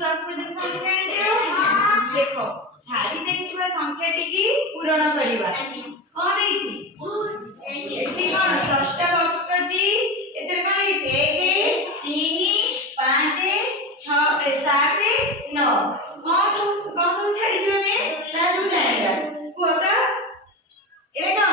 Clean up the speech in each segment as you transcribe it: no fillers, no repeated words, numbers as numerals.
10 पर्यंत संख्या देखो छाड़ी जाइथिबा संख्या टिकी पूरण करिवा कोन हेछि एठी कोन 10 टा बॉक्स कछि एतर कोन हेछि 1 3 5 6 7 9 कौन सब छाड़ी जो में ता सब जानेगा कोता एबे कोन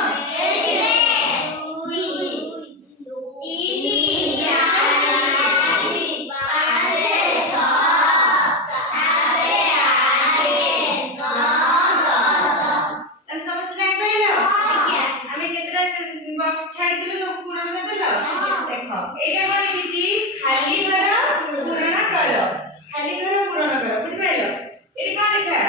बॉक्स छाड़ी दिलो तो पूरण कर दिलो देखो एटा कोन लिखिची खाली घर पूरण करो खाली घर पूरण करो बुझ पाइलो एटा कोन लिखा